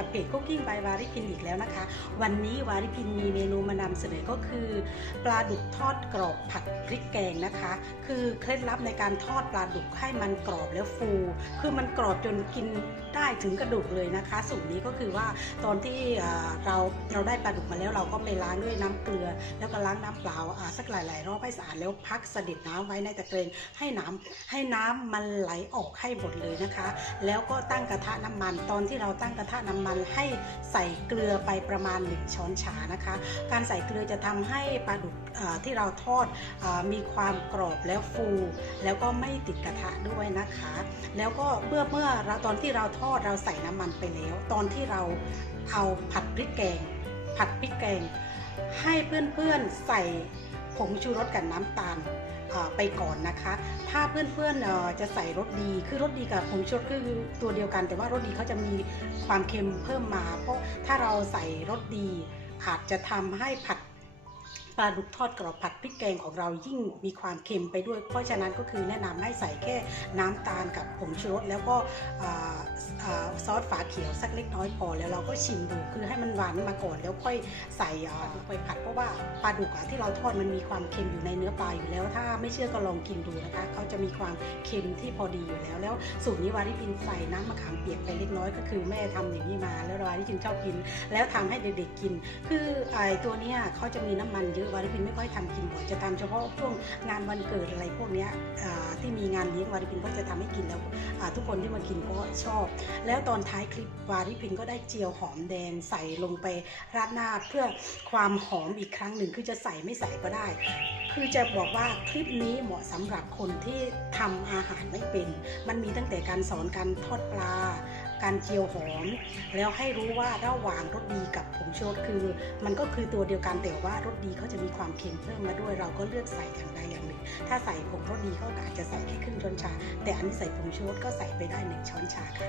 กับเพจ Cooking by วาริพินอีกแล้วนะคะ วันนี้วาริพินมีเมนูมานำเสนอก็คือ ปลาดุกทอดกรอบผัดพริกแกงนะคะ คือเคล็ดลับในการทอดปลาดุกให้มันกรอบแล้วฟู คือมันกรอบจนกินได้ถึงกระดูกเลยนะคะ สูตรนี้ก็คือว่าตอนที่เราเราได้ปลาดุกมาแล้วเราก็ไปล้างด้วยน้ำเกลือ แล้วก็ล้างน้ำเปล่าสักหลาย ๆ รอบให้สะอาดแล้วพักสะดิดน้ำไว้ในตะเกียงให้น้ำให้น้ำมันไหลออกให้หมดเลยนะคะ แล้วก็ตั้งกระทะน้ำมันตอนที่เราตั้งกระทะน้ำมันันให้ใส่เกลือไปประมาณหนึ่งช้อนชานะคะ การใส่เกลือจะทำให้ปลาดุกที่เราทอดอมีความกรอบแล้วฟู แล้วก็ไม่ติดกระทะด้วยนะคะ แล้วก็เมื่อเมื่อเราตอนที่เราทอดเราใส่น้ำมันไปแล้ว ตอนที่เราเอาผัดพริกแกง ผัดพริกแกง ให้เพื่อนๆใส่ผงชูรสกับน้ำตาล ไปก่อนนะคะ ถ้าเพื่อนๆเอ่อจะใส่รสดีคือรสดีกับผงชูรสคือตัวเดียวกัน แต่ว่ารสดีเขาจะมีความเค็มเพิ่มมา เพราะถ้าเราใส่รสดีอาจจะทำให้ผัด ปลาดุกทอดกรอบผัดพริกแกงของเรายิ่งมีความเค็มไปด้วย เพราะฉะนั้นก็คือแนะนำให้ใส่แค่น้ำตาลกับผงชูรสแล้วก็ซอสฝาเขียวสักเล็กน้อยพอแล้วเราก็ชิมดูคือให้มันหวานมาก่อนแล้วค่อยใส่อ่าไปผัดเพราะว่าปลาดุกอะที่เราทอดมันมีความเค็มอยู่ในเนื้อปลาอยู่แล้ว ถ้าไม่เชื่อก็ลองกินดูนะคะเขาจะมีความเค็มที่พอดีอยู่แล้ว แล้วสูตรนี้วาริปินใส่น้ำมะขามเปียกไปเล็กน้อยก็คือแม่ทำอย่างนี้มา แล้ววาริปินชอบกิน แล้วทำให้เด็กๆกิน คือไอตัวเนี้ยเขาจะมีน้ำมันเยอะวาริพินไม่ค่อยทำกินบ่อยจะทำเฉพาะช่วงงานวันเกิดอะไรพวกนี้ที่มีงานเลี้ยงวาริพินก็จะทำให้กินแล้วทุกคนที่มากินก็ชอบ แล้วตอนท้ายคลิปวาริพินก็ได้เจียวหอมแดงใส่ลงไปราดหน้าเพื่อความหอมอีกครั้งหนึ่งคือจะใส่ไม่ใส่ก็ได้ คือจะบอกว่าคลิปนี้เหมาะสำหรับคนที่ทำอาหารไม่เป็น มันมีตั้งแต่การสอนการทอดปลา การเจียวหอม แล้วให้รู้ว่าระหว่างรสดีกับผงชูรสคือ มันก็คือตัวเดียวกันแต่ว่ารสดีเขาจะมีความเค็มเพิ่มมาด้วย เราก็เลือกใส่อย่างใดอย่างหนึ่ง ถ้าใส่ผงรสดีก็อาจจะใส่แค่ครึ่งช้อนชา แต่อันนี้ใส่ผงชูรสก็ใส่ไปได้หนึ่งช้อนชาค่ะ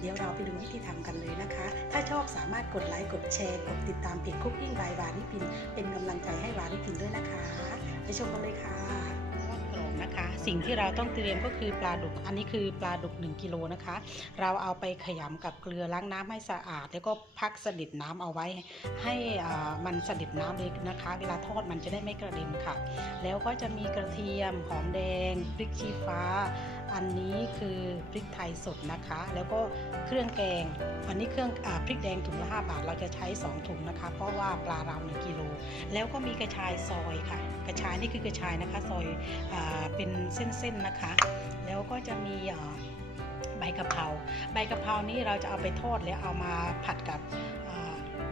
เดี๋ยวเราไปดูวิธีทำกันเลยนะคะ ถ้าชอบสามารถกดไลค์กดแชร์กดติดตามเพจ Cooking by วานิพินเป็นกำลังใจให้วานิพินด้วยนะคะไปชมกันเลยค่ะ กรองนะคะ สิ่งที่เราต้องเตรียมก็คือปลาดุก อันนี้คือปลาดุก 1กิโลนะคะ เราเอาไปขยำกับเกลือล้างน้ำให้สะอาด แล้วก็พักสดิดน้ำเอาไว้ ให้มันสดิดน้ำเลยนะคะ เวลาทอดมันจะได้ไม่กระเด็นค่ะ แล้วก็จะมีกระเทียมหอมแดงพริกชี้ฟ้า อันนี้คือพริกไทยสดนะคะ แล้วก็เครื่องแกง อันนี้เครื่องอพริกแดงถุงละ 5 บาท เราจะใช้ 2 ถุงนะคะ เพราะว่าปลาเรา1กิโล แล้วก็มีกระชายซอยค่ะ กระชายนี่คือกระชายนะคะ ซอยอเป็นเส้นๆนะคะ แล้วก็จะมีใบกะเพรา ใบกะเพรานี้เราจะเอาไปทอดแล้วเอามาผัดกับ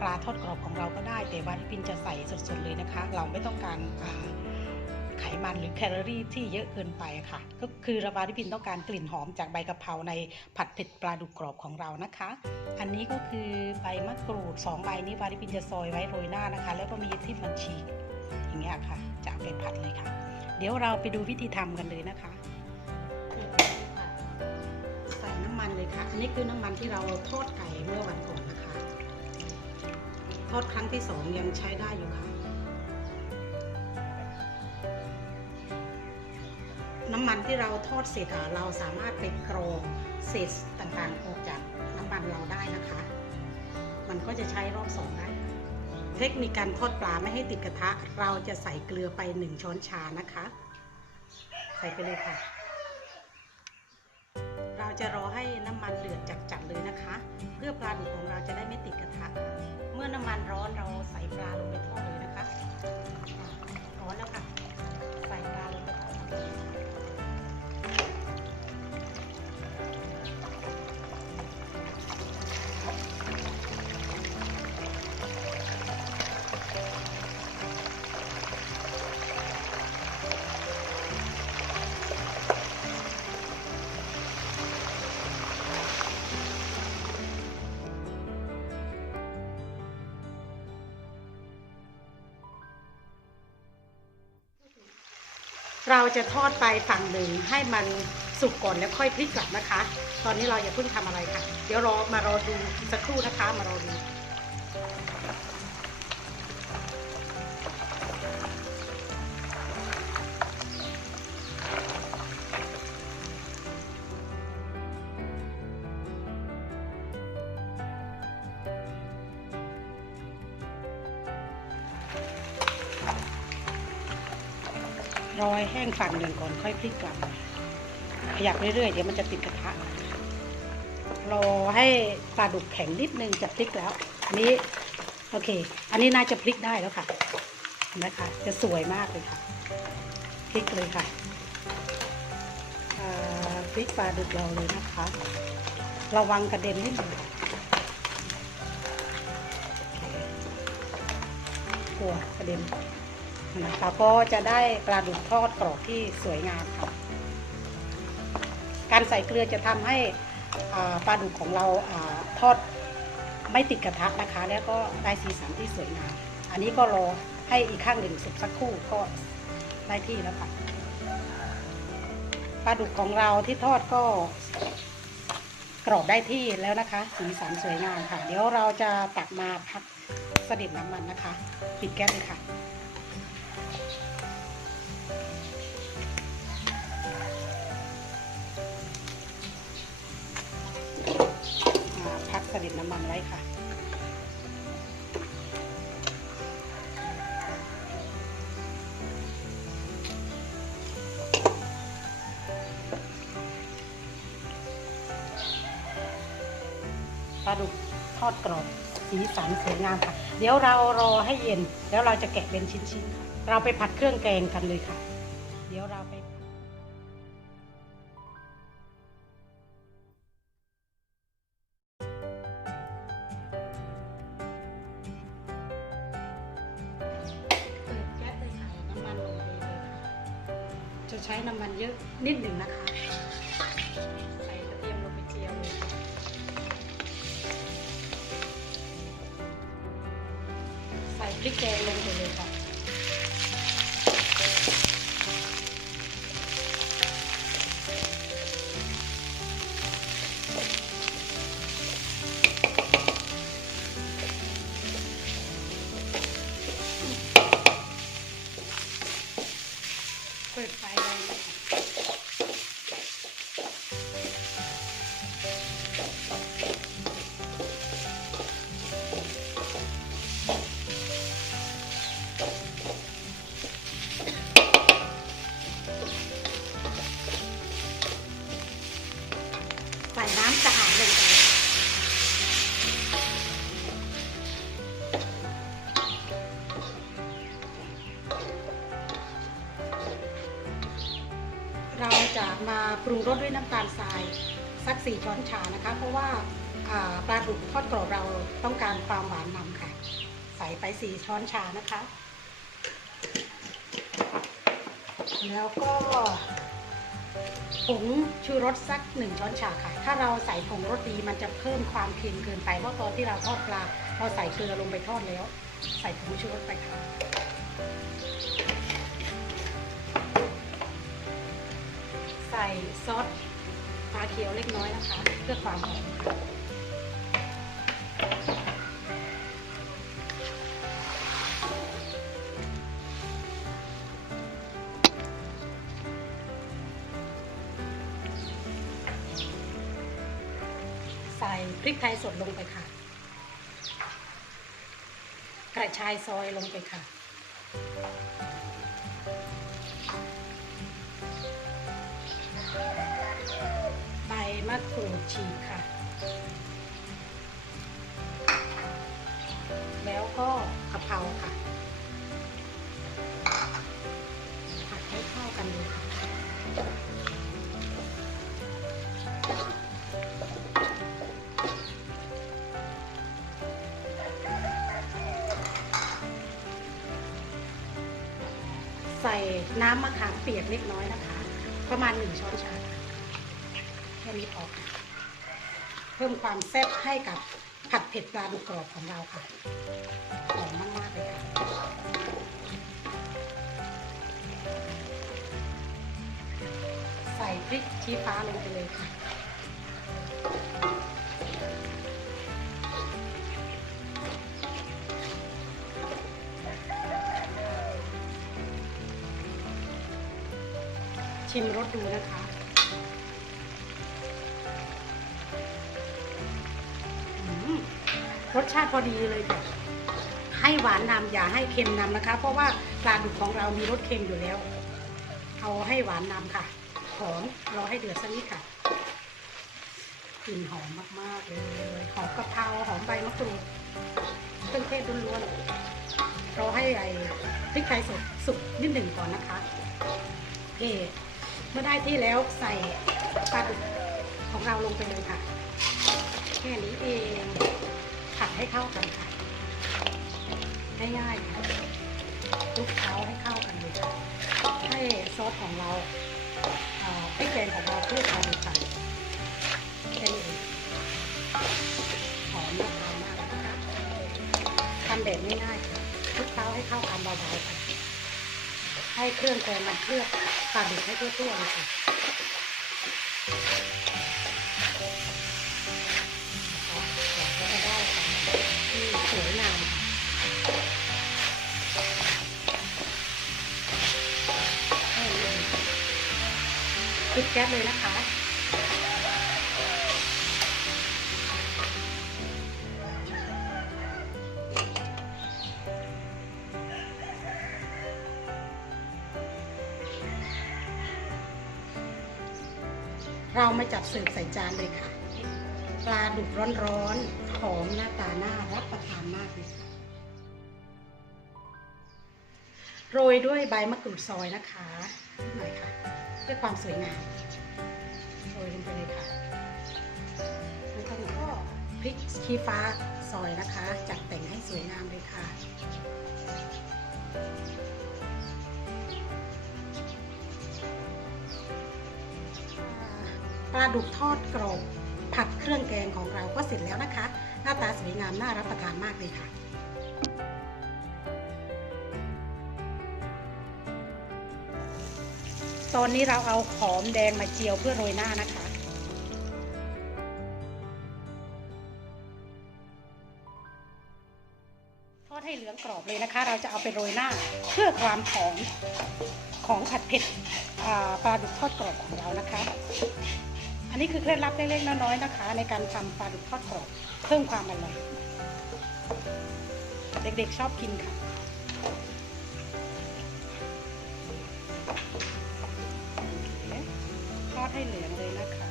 ปลาทอดกรอบของเราก็ได้ แต่ว่าที่ปินจะใส่สดๆเลยนะคะ เราไม่ต้องการ ไขมันหรือแคลอรี่ที่เยอะเกินไปค่ะ ก็คือระบาที่ปินต้องการกลิ่นหอมจากใบกะเพราในผัดเผ็ดปลาดุกกรอบของเรานะคะ อันนี้ก็คือใบมะกรูดสองใบนี้วาริปินจะซอยไว้โรยหน้านะคะ แล้วก็มีที่มันฉีกอย่างเงี้ยค่ะ จะเอาไปผัดเลยค่ะ เดี๋ยวเราไปดูวิธีทำกันเลยนะคะใส่น้ำมันเลยค่ะ อันนี้คือน้ำมันที่เราทอดไก่เมื่อวันก่อนนะคะ ทอดครั้งที่สองยังใช้ได้อยู่ค่ะ น้ำมันที่เราทอดเสร็จเราสามารถไปกรองเศษต่างๆออกจากน้ำมันเราได้นะคะ มันก็จะใช้รอบสองได้ เทคนิคการทอดปลาไม่ให้ติดกระทะ เราจะใส่เกลือไปหนึ่งช้อนชานะคะ ใส่ไปเลยค่ะ เราจะรอให้น้ำมันเดือดจัดๆเลยนะคะ เพื่อปลาดุกของเราจะได้ไม่ติดกระทะ เมื่อน้ำมันร้อนเราใส่ปลาลงไป เราจะทอดไปฝั่งหนึ่งให้มันสุกก่อนแล้วค่อยพลิกกลับนะคะ ตอนนี้เราอย่าเพิ่งทำอะไรค่ะ เดี๋ยวรอมารอดูสักครู่นะคะ มารอดู รอให้แห้งฝั่งหนึ่งก่อนค่อยพลิกกลับ ขยับเรื่อยๆ เดี๋ยวมันจะติดกระทะ รอให้ปลาดุกแข็งนิดนึงจะพลิกแล้ว อันนี้โอเค อันนี้น่าจะพลิกได้แล้วค่ะนะคะ จะสวยมากเลยค่ะ พลิกเลยค่ะพลิกปลาดุกเราเลยนะคะ ระวังกระเด็นนิดนึงกลัวกระเด็น นะคะก็จะได้ปลาดุกทอดกรอบที่สวยงามค่ะ การใส่เกลือจะทำให้ปลาดุกของเราอาทอดไม่ติดกระทะนะคะ แล้วก็ได้สีสันที่สวยงาม อันนี้ก็รอให้อีกข้างหนึ่งสุกสักครู่ก็ได้ที่แล้วค่ะปลาดุกของเราที่ทอดก็กรอบได้ที่แล้วนะคะ สีสันสวยงามค่ะ เดี๋ยวเราจะตักมาพักเสด็จน้ำมันนะคะ ปิดแก๊สเลยค่ะ อ่าพักเด็จน้ำมันไว้ค่ะ ปลาดุกทอดกรอบสีสันสวยงามค่ะ เดี๋ยวเรารอให้เย็น แล้วเราจะแกะเป็นชิ้นๆ เราไปผัดเครื่องแกงกันเลยค่ะ ใช้น้ำมันเยอะนิดหนึ่งนะคะ 4 ช้อนชานะคะ เพราะว่าปลาถูกทอดกรอบเราต้องการความหวานนำค่ะ ใส่ไป 4 ช้อนชานะคะ แล้วก็ผงชูรสสัก1ช้อนชาค่ะ ถ้าเราใส่ผงรสดีมันจะเพิ่มความเค็มเกินไป เพราะตอนที่เราทอดปลาเราใส่เกลือลงไปทอดแล้ว ใส่ผงชูรสไปค่ะ ใส่ซอสาเขียวเล็กน้อยนะคะ เพื่อความหอมใส่พริกไทยสดลงไปค่ะ กระชายซอยลงไปค่ะ บมะกรูดฉีกค่ะ แล้วก็กะเพราค่ะ ผัดให้เข้ากันเลยค่ะใส่น้ำมะขามเปียกเล็กน้อยนะคะ ประมาณหนึ่งช้อนชาค่ะ แค่นี้พอค่ะเพิ่มความแซ่บให้กับผัดเผ็ดปลาดุกกรอบของเราค่ะหอมมากๆเลยค่ะใส่พริกชี้ฟ้าลงไปเลยค่ะชิมรสดูนะคะ ชาติพอดีเลยค่ะให้หวานนำอย่าให้เค็มนำนะคะ เพราะว่าปลาดุกของเรามีรสเค็มอยู่แล้ว เอาให้หวานนำค่ะหอมรอให้เดือดสักนิดค่ะกลิ่นหอมมากๆเลยหอมกะเพราหอมใบมะกรูดเครื่องเทศล้วนๆรอให้ไอ้พริกไทยสดสุกนิดหนึ่งก่อนนะคะโอเคเมื่อได้ที่แล้วใส่ปลาดุกของเราลงไปเลยค่ะ แค่นี้เอง ผัดให้เข้ากันค่ะง่ายๆค่ะคลุกเคล้าให้เข้ากันเลยค่ะให้ซอสของเราเอ่อพริกแกงของเราคลุกเคล้าเลยค่แค่นี้เองหอมน่าทานมากนะคะทำแบบง่ายๆค่ะคลุกเคล้าให้เข้ากันเบาๆค่ะให้เครื่องแกงมันเคลือบปลาดุกให้ทั่วๆเลยค่ะ แก๊สเลยนะคะ เรามาจัดเสิร์ฟใส่จานเลยค่ะ ปลาดุกร้อนๆหอมหน้าตาน่ารับประทานมากเลยค่ะ โรยด้วยใบมะกรูดซอยนะคะหน่อยค่ะ พื่อความสวยงามโรยลงไปเลยค่ะแล้วก็พริกชี้ฟ้าซอยนะคะ จัดแต่งให้สวยงามเลยค่ะปลาดุกทอดกรอบผัดเครื่องแกงของเราก็เสร็จแล้วนะคะ หน้าตาสวยงามน่ารับประทานมากเลยค่ะ ตอนนี้เราเอาหอมแดงมาเจียวเพื่อโรยหน้านะคะ ทอดให้เหลืองกรอบเลยนะคะ เราจะเอาไปโรยหน้าเพื่อความหอมของผัดเผ็ดปลาดุกทอดกรอบของเรานะคะ อันนี้คือเคล็ดลับเล็กๆน้อยๆนะคะ ในการทำปลาดุกทอดกรอบเพิ่มความอร่อยเด็กๆชอบกินค่ะ ให้เหลืองเลยนะคะ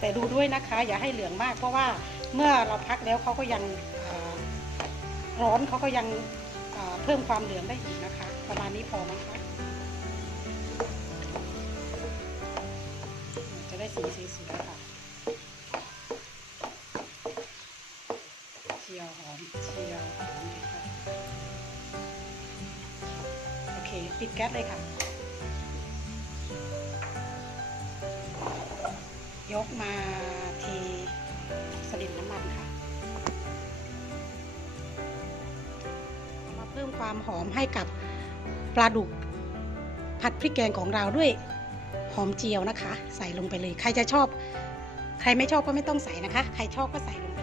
แต่ดูด้วยนะคะ อย่าให้เหลืองมาก เพราะว่าเมื่อเราพักแล้วเขาก็ยังร้อนเขาก็ยังเพิ่มความเหลืองได้อีกนะคะ ประมาณนี้พอไหมคะ จะได้สีสวยๆค่ะเชียวหอมเชียวหอมค่ะโอเค ปิดแก๊สเลยค่ะ ยกมาเทสลิดน้ำมันค่ะ มาเพิ่มความหอมให้กับปลาดุกผัดพริกแกงของเราด้วยหอมเจียวนะคะ ใส่ลงไปเลย ใครจะชอบ ใครไม่ชอบก็ไม่ต้องใส่นะคะ ใครชอบก็ใส่ลง